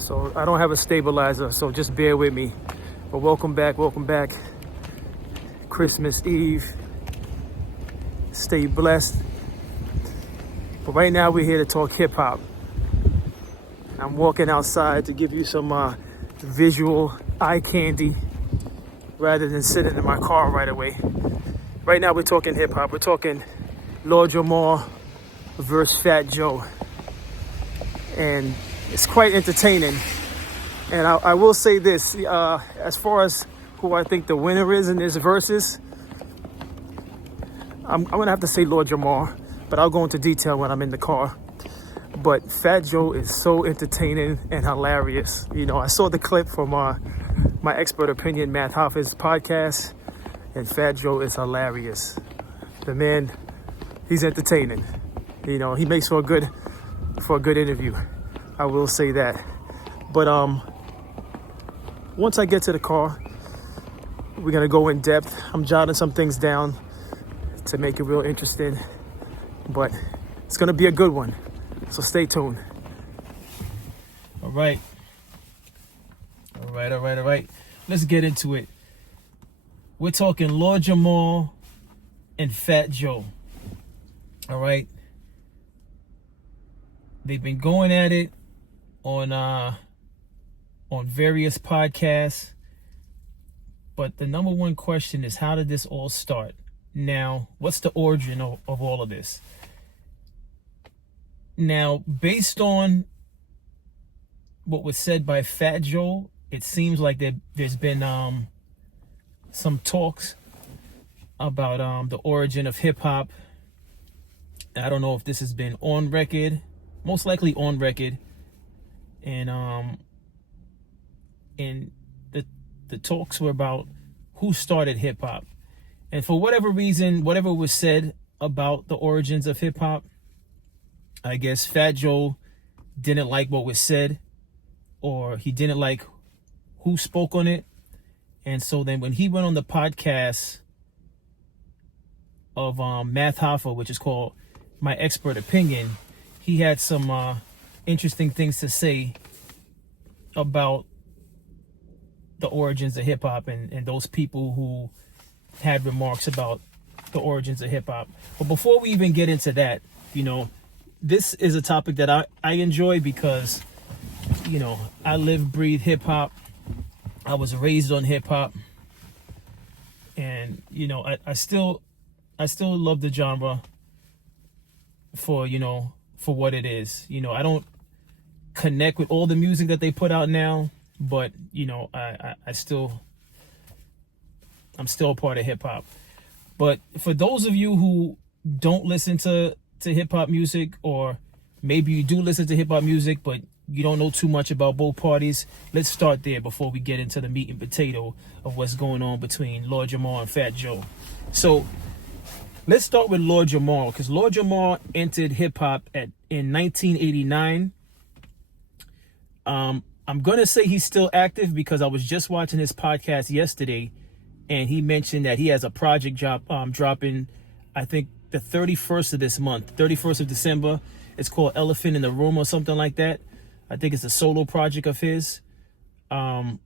So I don't have a stabilizer, so just bear with me. But welcome back. Christmas Eve. Stay blessed. But right now we're here to talk hip hop. I'm walking outside to give you some visual eye candy rather than sitting in my car right away. Right now we're talking hip hop. We're talking Lord Jamar versus Fat Joe. And it's quite entertaining. And I will say this, as far as who I think the winner is in this versus, I'm going to have to say Lord Jamar, but I'll go into detail when I'm in the car. But Fat Joe is so entertaining and hilarious. You know, I saw the clip from my expert opinion, Matt Hoffa's podcast, and Fat Joe is hilarious. The man, he's entertaining. You know, he makes for a good interview. I will say that. But once I get to the car, we're gonna go in depth. I'm jotting some things down to make it real interesting, but it's gonna be a good one. So stay tuned. All right. Let's get into it. We're talking Lord Jamar and Fat Joe. All right. They've been going at it on various podcasts. But the number one question is, how did this all start? Now, what's the origin of all of this? Now, based on what was said by Fat Joe, it seems like there's been some talks about the origin of hip-hop. I don't know if this has been on record, most likely on record. And the talks were about who started hip-hop. And for whatever reason, whatever was said about the origins of hip-hop, I guess Fat Joe didn't like what was said, or he didn't like who spoke on it. And so then when he went on the podcast of Matt Hoffa, which is called My Expert Opinion, he had some interesting things to say about the origins of hip-hop and those people who had remarks about the origins of hip-hop. But before we even get into that, you know, this is a topic that I enjoy because, you know, I live, breathe hip-hop. I was raised on hip-hop. And, you know, I still love the genre for, you know, for what it is. You know, I don't connect with all the music that they put out now, but, you know, I'm still a part of hip-hop. But for those of you who don't listen to hip-hop music, or maybe you do listen to hip-hop music, but you don't know too much about both parties, let's start there before we get into the meat and potato of what's going on between Lord Jamar and Fat Joe. So let's start with Lord Jamar, because Lord Jamar entered hip-hop in 1989. I'm going to say he's still active because I was just watching his podcast yesterday, and he mentioned that he has a project dropping, I think, the 31st of this month, 31st of December. It's called Elephant in the Room or something like that. I think it's a solo project of his. I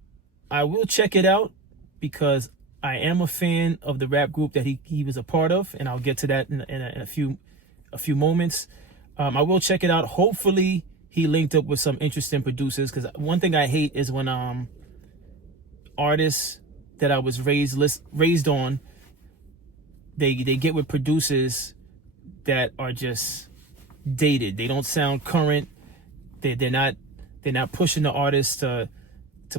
will check it out because I am a fan of the rap group that he was a part of, and I'll get to that in a few moments. I will check it out. Hopefully he linked up with some interesting producers, because one thing I hate is when artists that I was raised on, they get with producers that are just dated. They don't sound current. They're not pushing the artists to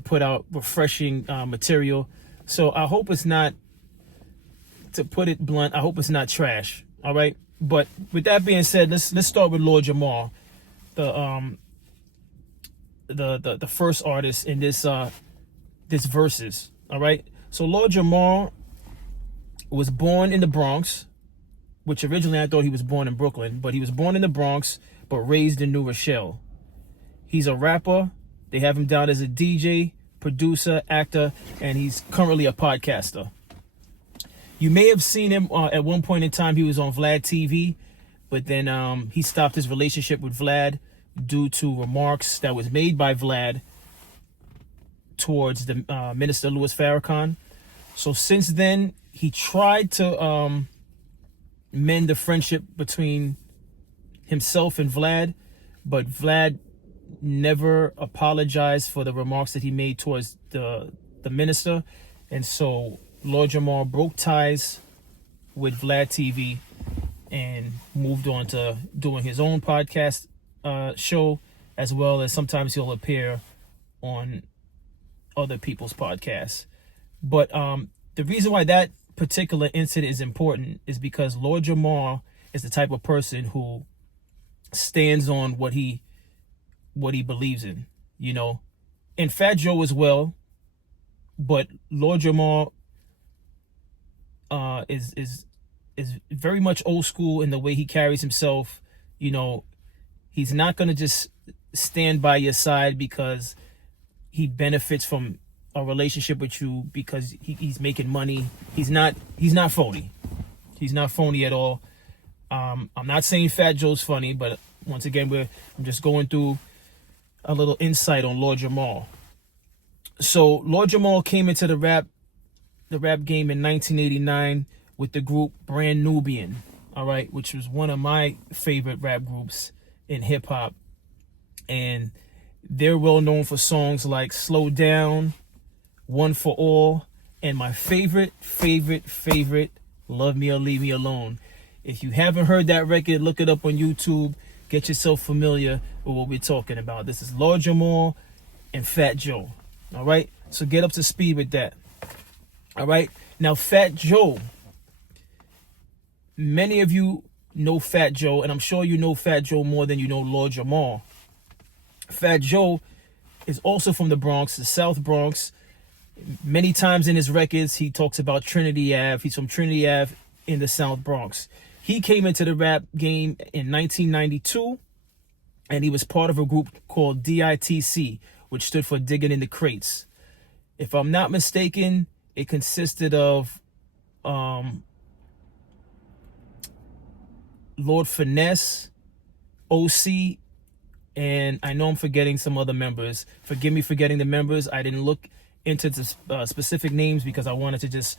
put out refreshing material. So I hope it's not, to put it blunt, I hope it's not trash. All right. But with that being said, let's start with Lord Jamar, the first artist in this verses. All right. So Lord Jamar was born in the Bronx, which originally I thought he was born in Brooklyn, but he was born in the Bronx, but raised in New Rochelle. He's a rapper. They have him down as a DJ, producer, actor, and he's currently a podcaster. You may have seen him at one point in time. He was on Vlad TV, but then he stopped his relationship with Vlad due to remarks that was made by Vlad towards the Minister Louis Farrakhan. So since then, he tried to mend the friendship between himself and Vlad, but Vlad never apologized for the remarks that he made towards the minister. And so Lord Jamar broke ties with Vlad TV and moved on to doing his own podcast show, as well as sometimes he'll appear on other people's podcasts. But the reason why that particular incident is important is because Lord Jamar is the type of person who stands on what he believes in, you know, and Fat Joe as well. But Lord Jamar is very much old school in the way he carries himself. You know, he's not gonna just stand by your side because he benefits from a relationship with you because he's making money. He's not phony. He's not phony at all. I'm not saying Fat Joe's funny, but once again, I'm just going through a little insight on Lord Jamar. So Lord Jamar came into the rap game in 1989 with the group Brand Nubian, all right, which was one of my favorite rap groups in hip hop. And they're well known for songs like Slow Down, One for All, and my favorite, Love Me or Leave Me Alone. If you haven't heard that record, look it up on YouTube. Get yourself familiar with what we're talking about. This is Lord Jamar and Fat Joe. All right? So get up to speed with that. All right? Now, Fat Joe. Many of you know Fat Joe, and I'm sure you know Fat Joe more than you know Lord Jamar. Fat Joe is also from the Bronx, the South Bronx. Many times in his records, he talks about Trinity Ave. He's from Trinity Ave in the South Bronx. He came into the rap game in 1992, and he was part of a group called DITC, which stood for Digging in the Crates. If I'm not mistaken, it consisted of Lord Finesse, OC, and I know I'm forgetting some other members. Forgive me for getting the members. I didn't look into the specific names because I wanted to just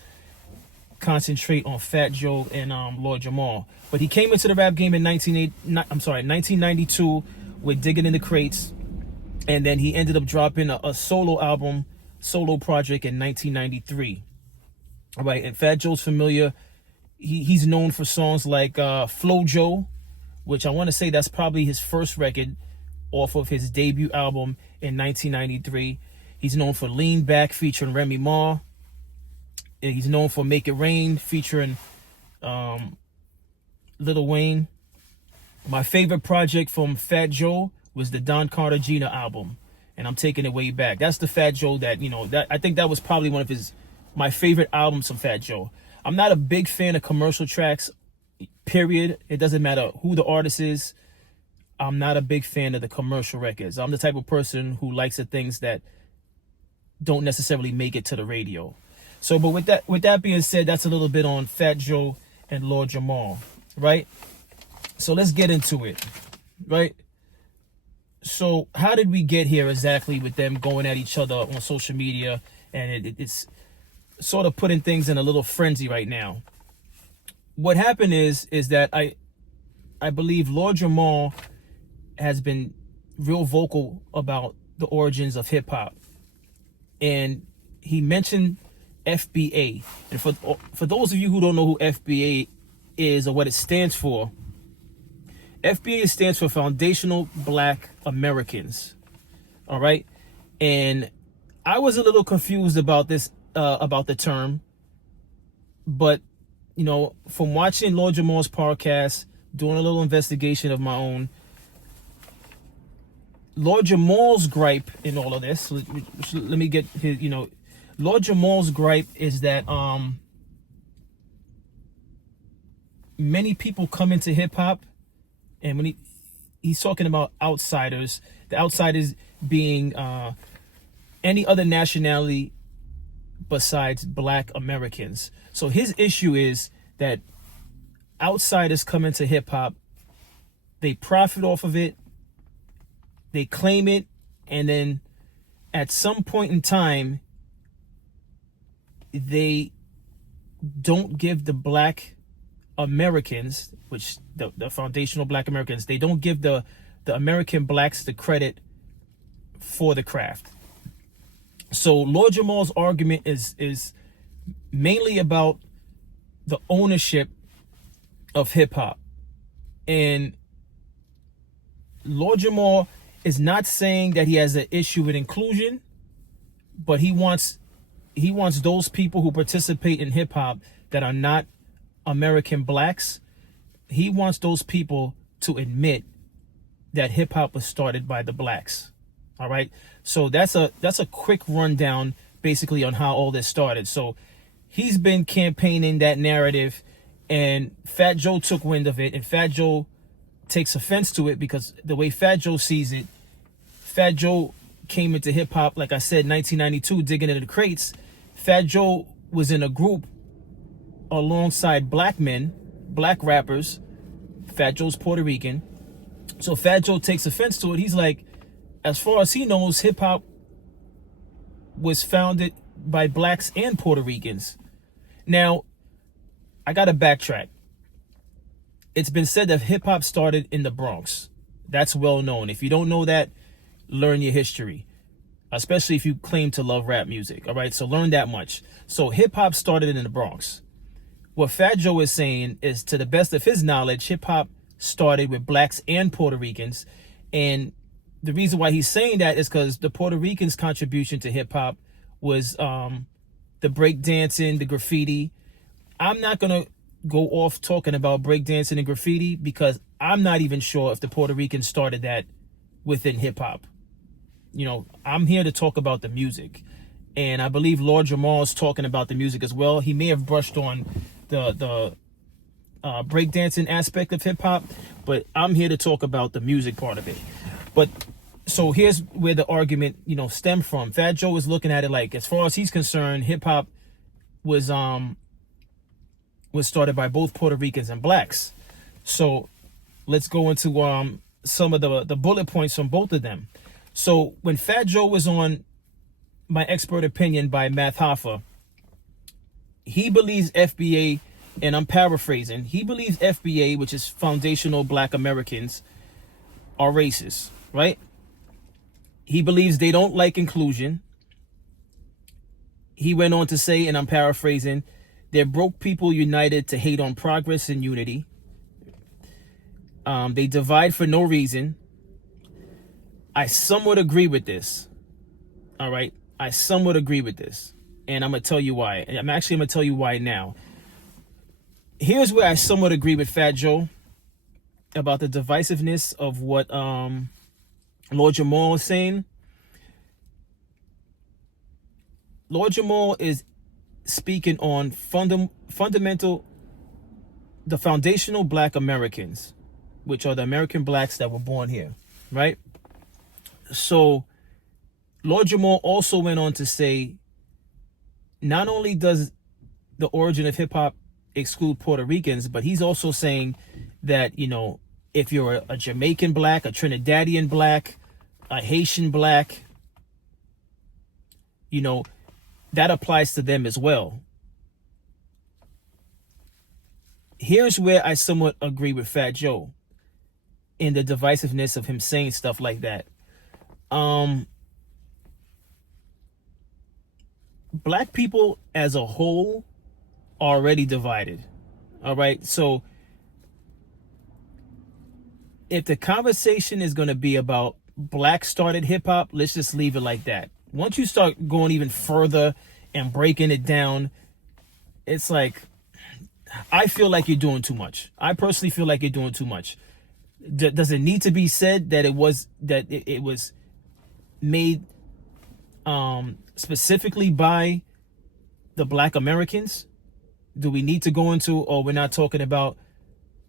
concentrate on Fat Joe and Lord Jamar. But he came into the rap game in 1992 with Digging in the Crates, and then he ended up dropping a solo project in 1993. All right, and Fat Joe's familiar. He's known for songs like Flow Joe, which I want to say that's probably his first record off of his debut album in 1993. He's known for Lean Back featuring Remy Ma. He's known for Make It Rain featuring Lil Wayne. My favorite project from Fat Joe was the Don Cartagena album, and I'm taking it way back. That's the Fat Joe that, you know, that I think that was probably one of my favorite albums from Fat Joe. I'm not a big fan of commercial tracks, period. It doesn't matter who the artist is. I'm not a big fan of the commercial records. I'm the type of person who likes the things that don't necessarily make it to the radio. So, but with that being said, that's a little bit on Fat Joe and Lord Jamar, right? So let's get into it, right? So how did we get here exactly with them going at each other on social media? And it's sort of putting things in a little frenzy right now. What happened is that I believe Lord Jamar has been real vocal about the origins of hip hop. And he mentioned FBA. And for those of you who don't know who FBA is or what it stands for, FBA stands for Foundational Black Americans. All right? And I was a little confused about this, about the term. But, you know, from watching Lord Jamar's podcast, doing a little investigation of my own, Lord Jamar's gripe in all of this, let me get his, you know, Lord Jamar's gripe is that many people come into hip hop, and when he's talking about outsiders, the outsiders being any other nationality besides Black Americans. So his issue is that outsiders come into hip hop, they profit off of it, They claim it, and then at some point in time, they don't give the Black Americans, which the foundational Black Americans, they don't give the American blacks the credit for the craft. So Lord Jamal's argument is mainly about the ownership of hip hop. And Lord Jamal is not saying that he has an issue with inclusion, but he wants those people who participate in hip hop that are not American blacks. He wants those people to admit that hip hop was started by the blacks. All right. So that's a quick rundown basically on how all this started. So he's been campaigning that narrative, and Fat Joe took wind of it, and Fat Joe takes offense to it because the way Fat Joe sees it, Fat Joe came into hip hop, like I said, 1992, digging into the crates. Fat Joe was in a group alongside black men, black rappers. Fat Joe's Puerto Rican. So Fat Joe takes offense to it. He's like, as far as he knows, hip hop was founded by blacks and Puerto Ricans. Now, I got to backtrack. It's been said that hip hop started in the Bronx. That's well known. If you don't know that, learn your history, especially if you claim to love rap music. All right, so learn that much. So hip hop started in the Bronx. What Fat Joe is saying is, to the best of his knowledge, hip hop started with blacks and Puerto Ricans. And the reason why he's saying that is because the Puerto Ricans' contribution to hip hop was the breakdancing, the graffiti. I'm not going to go off talking about breakdancing and graffiti because I'm not even sure if the Puerto Ricans started that within hip hop. You know, I'm here to talk about the music. And I believe Lord Jamal is talking about the music as well. He may have brushed on the breakdancing aspect of hip hop, but I'm here to talk about the music part of it. But so here's where the argument, stemmed from. Fat Joe is looking at it like, as far as he's concerned, hip hop was started by both Puerto Ricans and blacks. So let's go into some of the bullet points from both of them. So when Fat Joe was on My Expert Opinion by Math Hoffa, he believes FBA, and I'm paraphrasing, he believes FBA, which is foundational Black Americans, are racist, right? He believes they don't like inclusion. He went on to say, and I'm paraphrasing, they're broke people united to hate on progress and unity. They divide for no reason. I somewhat agree with this. All right. I somewhat agree with this. And I'm going to tell you why. I'm going to tell you why now. Here's where I somewhat agree with Fat Joe about the divisiveness of what Lord Jamal is saying. Lord Jamal is speaking on the foundational Black Americans, which are the American blacks that were born here, right? So Lord Jamal also went on to say, not only does the origin of hip hop exclude Puerto Ricans, but he's also saying that, if you're a Jamaican black, a Trinidadian black, a Haitian black, that applies to them as well. Here's where I somewhat agree with Fat Joe in the divisiveness of him saying stuff like that. Black people as a whole are already divided. All right. So if the conversation is going to be about black started hip hop, let's just leave it like that. Once you start going even further and breaking it down, it's like, I feel like you're doing too much. I personally feel like you're doing too much. Does it need to be said that it was made specifically by the Black Americans? Do we need to go into, or we're not talking about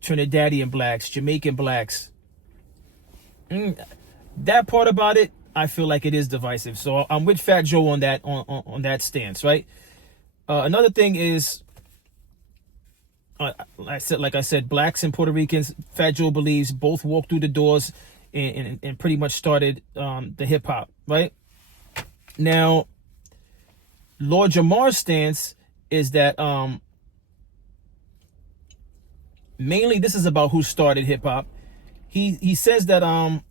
Trinidadian blacks, Jamaican blacks? That part about it, I feel like it is divisive. So I'm with Fat Joe on that on that stance, right? Another thing is, like I said, blacks and Puerto Ricans, Fat Joe believes both walk through the doors and pretty much started the hip hop, right? Now, Lord Jamar's stance is that mainly this is about who started hip hop. He says that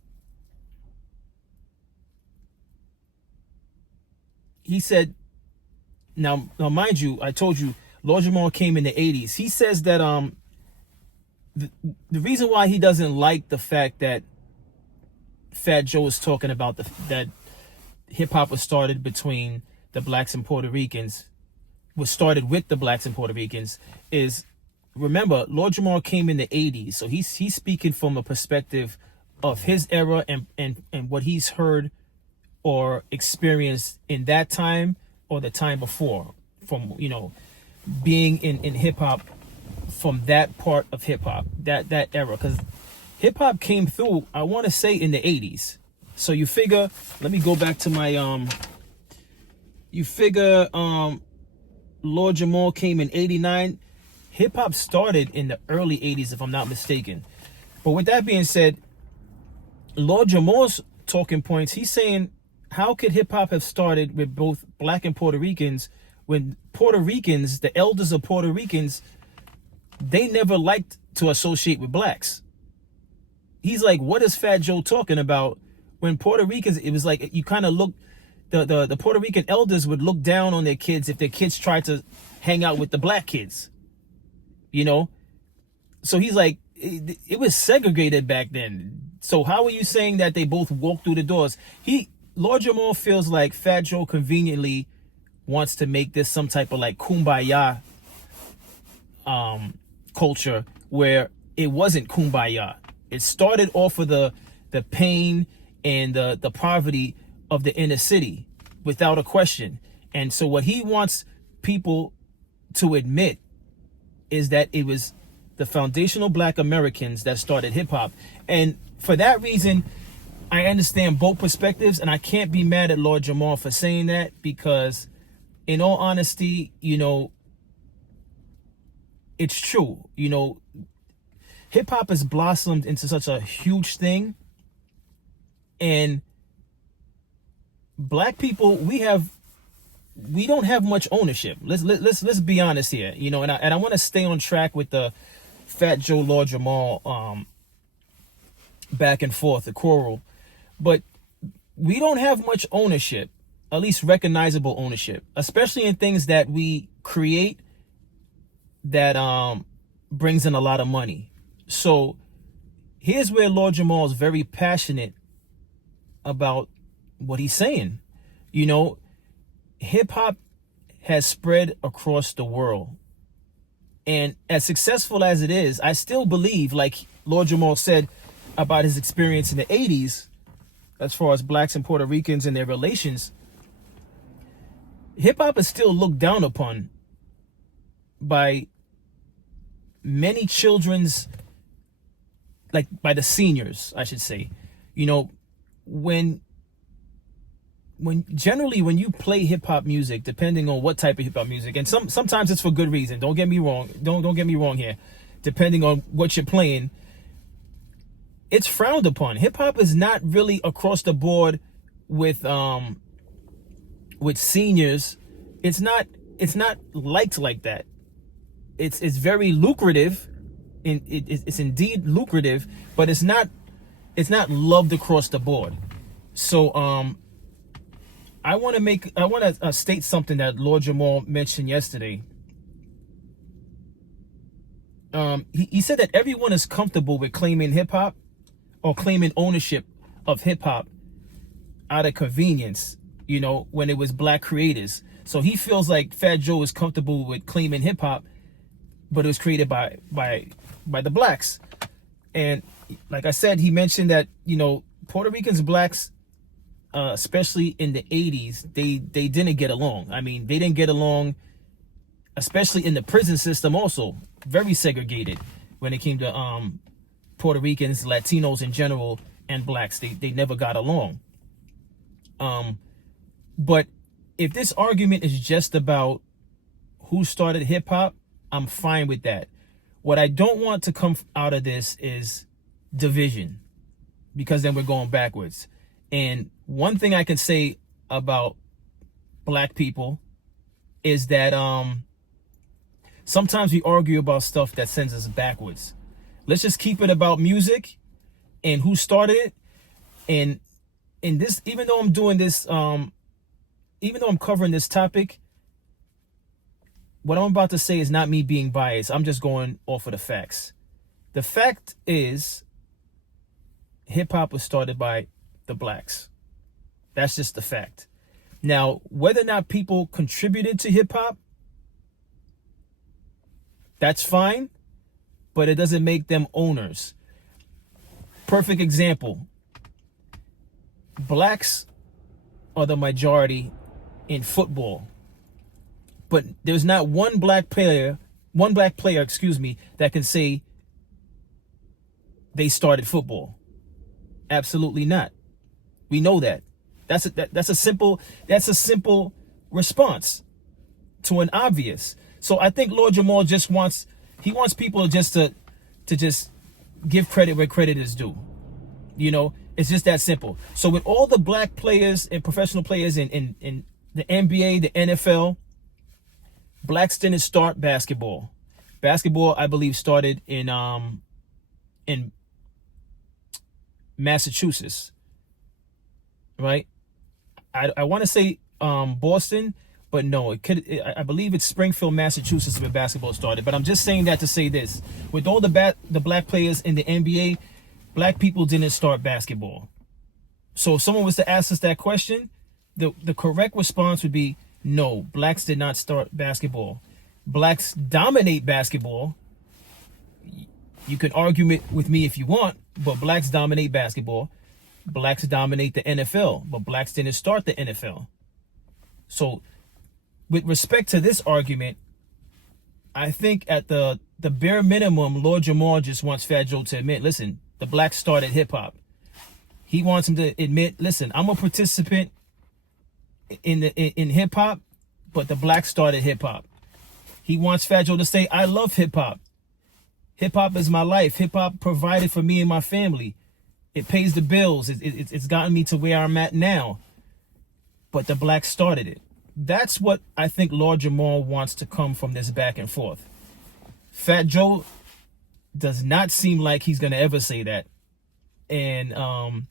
he said, now mind you, I told you Lord Jamar came in the 80s. He says that the reason why he doesn't like the fact that Fat Joe is talking about that hip hop was started between the blacks and Puerto Ricans, was started with the blacks and Puerto Ricans, is, remember, Lord Jamar came in the 80s, so he's speaking from a perspective of his era and what he's heard or experienced in that time or the time before, from, you know, being in hip hop, from that part of hip hop, that era, because hip hop came through, I want to say, in the 80s. So you figure, let me go back to my you figure Lord Jamar came in 89. Hip hop started in the early 80s, if I'm not mistaken. But with that being said, Lord Jamar's talking points, he's saying, how could hip hop have started with both black and Puerto Ricans when Puerto Ricans, the elders of Puerto Ricans, they never liked to associate with blacks? He's like, what is Fat Joe talking about? When Puerto Ricans, it was like, you kind of look, the Puerto Rican elders would look down on their kids if their kids tried to hang out with the black kids, you know? So he's like, it was segregated back then. So how are you saying that they both walked through the doors? Lord Jamar feels like Fat Joe conveniently wants to make this some type of like kumbaya culture, where it wasn't kumbaya. It started off of the pain and the poverty of the inner city, without a question. And so what he wants people to admit is that it was the foundational black Americans that started hip hop. And for that reason, I understand both perspectives, and I can't be mad at Lord Jamar for saying that, because in all honesty, you know, it's true. You know, hip hop has blossomed into such a huge thing, and black people, we don't have much ownership. Let's be honest here, you know. And I want to stay on track with the Fat Joe Lord Jamar back and forth, the quarrel, but we don't have much ownership, at least recognizable ownership, especially in things that we create that brings in a lot of money. So here's where Lord Jamar is very passionate about what he's saying. You know, hip hop has spread across the world, and as successful as it is, I still believe, like Lord Jamar said about his experience in the 80s, as far as blacks and Puerto Ricans and their relations, hip hop is still looked down upon by many children's, like by the seniors, I should say. You know, when generally when you play hip hop music, depending on what type of hip hop music, and sometimes it's for good reason. Don't get me wrong. Don't get me wrong here. Depending on what you're playing, it's frowned upon. Hip hop is not really across the board with seniors. It's not liked like that. It's very lucrative, it's indeed lucrative, but it's not loved across the board. So I want to state something that Lord Jamar mentioned yesterday. He said that everyone is comfortable with claiming hip hop or claiming ownership of hip hop out of convenience, you know, when it was black creators. So he feels like Fat Joe is comfortable with claiming hip hop, but it was created by the blacks. And like I said, he mentioned that, you know, Puerto Ricans, blacks, especially in the 80s, they didn't get along. I mean, they didn't get along, especially in the prison system also. Very segregated when it came to Puerto Ricans, Latinos in general, and blacks. They never got along. But if this argument is just about who started hip hop, I'm fine with that. What I don't want to come out of this is division. because then we're going backwards. And one thing I can say about black people is that sometimes we argue about stuff that sends us backwards. Let's just keep it about music and who started it. And in this, even though I'm doing this, even though I'm covering this topic, what I'm about to say is not me being biased. I'm just going off of the facts. The fact is, hip hop was started by the blacks. That's just the fact. Now, whether or not people contributed to hip hop, that's fine, but it doesn't make them owners. Perfect example. Blacks are the majority in football, but there's not one black player, that can say they started football. Absolutely not. We know that. That's a simple response to an obvious. So I think Lord Jamar just wants people just to just give credit where credit is due. You know, it's just that simple. So with all the black players and professional players in the NBA, the NFL, blacks didn't start basketball. Basketball, I believe, started in Massachusetts, right? I want to say Boston, but no, I believe it's Springfield, Massachusetts, where basketball started. But I'm just saying that to say this: with all the black players in the NBA, black people didn't start basketball. So if someone was to ask us that question, the correct response would be no. Blacks did not start basketball. Blacks dominate basketball. You can argue with me if you want, but blacks dominate basketball. Blacks dominate the NFL, but blacks didn't start the NFL. So with respect to this argument, I think at the bare minimum, Lord Jamar just wants Fat Joe to admit, listen, the blacks started hip hop. He wants him to admit, listen, I'm a participant in hip hop, but the blacks started hip hop. He wants Fat Joe to say, I love hip hop. Hip hop is my life. Hip hop provided for me and my family. It pays the bills. It's gotten me to where I'm at now. But the blacks started it. That's what I think Lord Jamar wants to come from this back and forth. Fat Joe does not seem like he's going to ever say that. And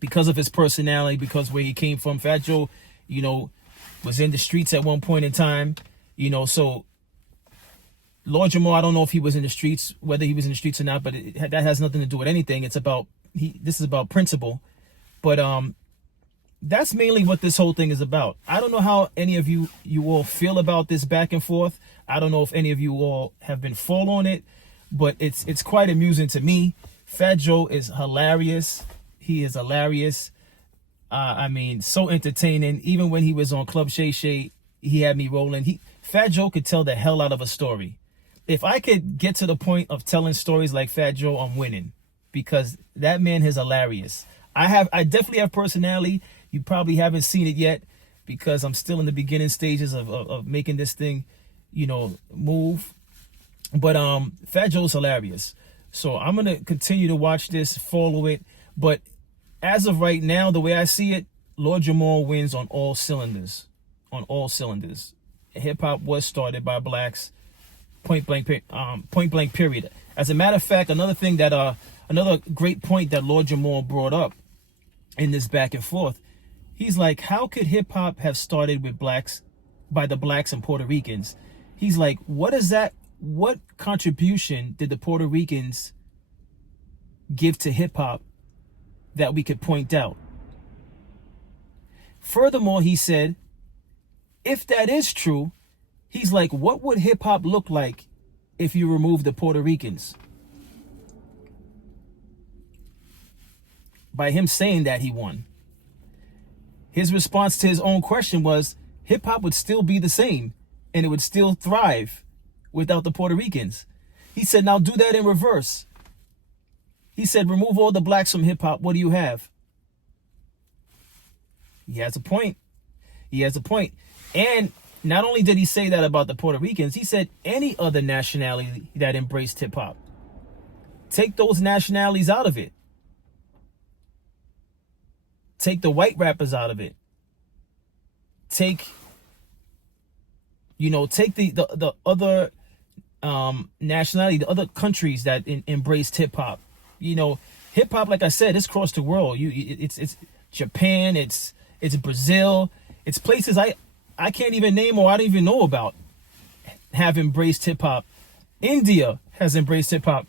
because of his personality, because where he came from, Fat Joe, was in the streets at one point in time, so Lord Jamar, I don't know if he was in the streets, whether he was in the streets or not, but that has nothing to do with anything. It's about, this is about principle. But that's mainly what this whole thing is about. I don't know how any of you all feel about this back and forth. I don't know if any of you all have been full on it, but it's quite amusing to me. Fat Joe is hilarious. He is hilarious. So entertaining. Even when he was on Club Shay Shay, he had me rolling. Fat Joe could tell the hell out of a story. If I could get to the point of telling stories like Fat Joe, I'm winning, because that man is hilarious. I definitely have personality. You probably haven't seen it yet because I'm still in the beginning stages of making this thing, move. But Fat Joe's hilarious. So I'm going to continue to watch this, follow it. But as of right now, the way I see it, Lord Jamar wins on all cylinders. On all cylinders. Hip hop was started by blacks. Point blank, period. As a matter of fact, another great point that Lord Jamar brought up in this back and forth, he's like, how could hip hop have started with blacks, by the blacks and Puerto Ricans? He's like, what contribution did the Puerto Ricans give to hip hop that we could point out? Furthermore, he said, if that is true, he's like, what would hip hop look like if you remove the Puerto Ricans? By him saying that, he won. His response to his own question was, hip hop would still be the same and it would still thrive without the Puerto Ricans. He said, now do that in reverse. He said, remove all the blacks from hip hop. What do you have? He has a point. And not only did he say that about the Puerto Ricans, he said any other nationality that embraced hip hop. Take those nationalities out of it. Take the white rappers out of it. Take the other nationality, the other countries that embraced hip hop. Hip hop, like I said, it's across the world. It's Japan, it's Brazil, it's places I can't even name or I don't even know about have embraced hip hop. India has embraced hip hop.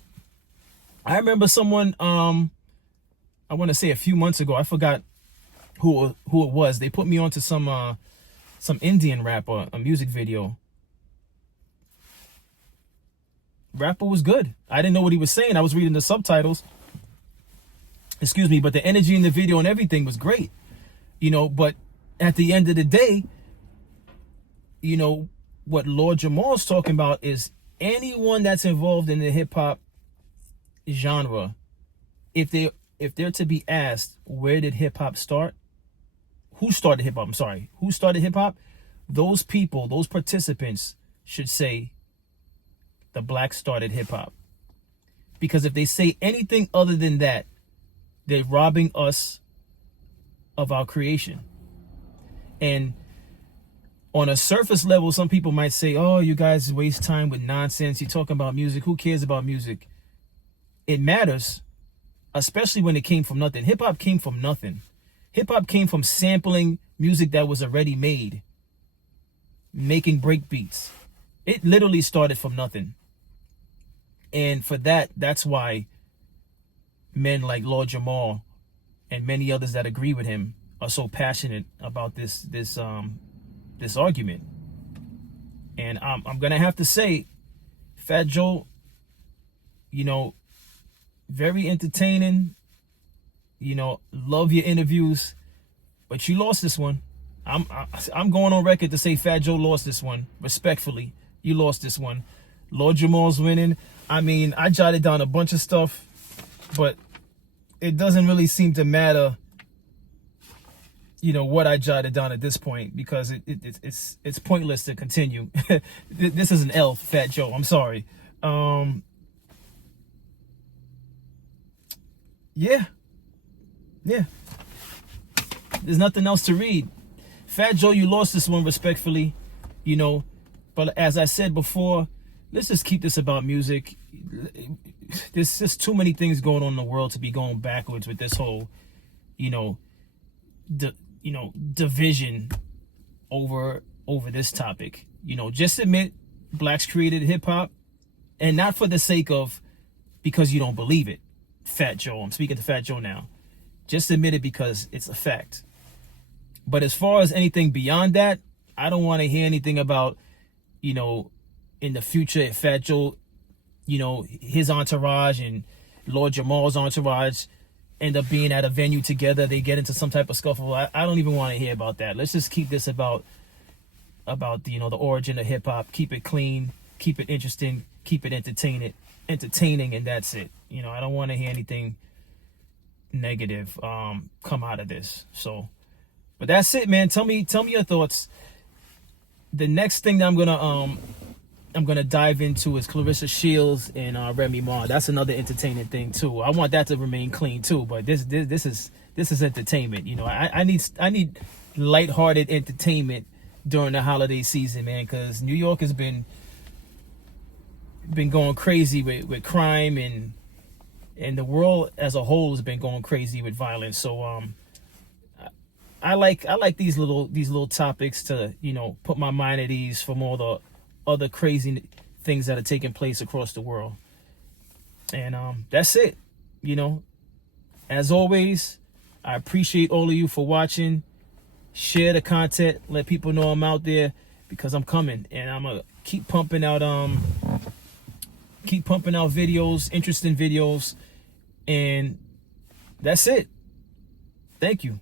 I remember someone, I want to say a few months ago, I forgot who it was. They put me onto some Indian rapper, a music video. Rapper was good. I didn't know what he was saying. I was reading the subtitles. Excuse me, but the energy in the video and everything was great. But at the end of the day, what Lord Jamar is talking about is anyone that's involved in the hip hop genre, if they're to be asked, where did hip hop start? Who started hip hop? I'm sorry. Who started hip hop? Those people, those participants should say the blacks started hip hop. Because if they say anything other than that, they're robbing us of our creation. And on a surface level, some people might say, oh, you guys waste time with nonsense. You're talking about music. Who cares about music? It matters, especially when it came from nothing. Hip hop came from nothing. Hip hop came from sampling music that was already made, making break beats. It literally started from nothing. And for that's why men like Lord Jamar and many others that agree with him are so passionate about this argument. And I'm gonna have to say, Fat Joe, very entertaining. Love your interviews, but you lost this one. I'm going on record to say Fat Joe lost this one. Respectfully, you lost this one. Lord Jamal's winning. I mean, I jotted down a bunch of stuff, but it doesn't really seem to matter, what I jotted down at this point, because it's pointless to continue. This is an L for Fat Joe. I'm sorry. Yeah. There's nothing else to read. Fat Joe, you lost this one respectfully, but as I said before, let's just keep this about music. There's just too many things going on in the world to be going backwards with this whole, division over this topic. Just admit blacks created hip hop, and not for the sake of because you don't believe it. Fat Joe, I'm speaking to Fat Joe now. Just admit it because it's a fact. But as far as anything beyond that, I don't want to hear anything about, in the future, if Fat Joe, his entourage and Lord Jamal's entourage end up being at a venue together, they get into some type of scuffle. I don't even want to hear about that. Let's just keep this about the origin of hip hop. Keep it clean, keep it interesting, keep it entertaining, and that's it. I don't want to hear anything negative come out of this. So, but that's it, man. Tell me your thoughts. The next thing that I'm gonna dive into is Clarissa Shields and Remy Ma. That's another entertaining thing too. I want that to remain clean too. But this is entertainment. I need lighthearted entertainment during the holiday season, man, because New York has been going crazy with crime, and the world as a whole has been going crazy with violence. So I like these little topics to put my mind at ease from all the other crazy things that are taking place across the world. And that's it. As always, I appreciate all of you for watching. Share the content, let people know I'm out there, because I'm coming, and I'm gonna keep pumping out videos, interesting videos, and that's it. Thank you.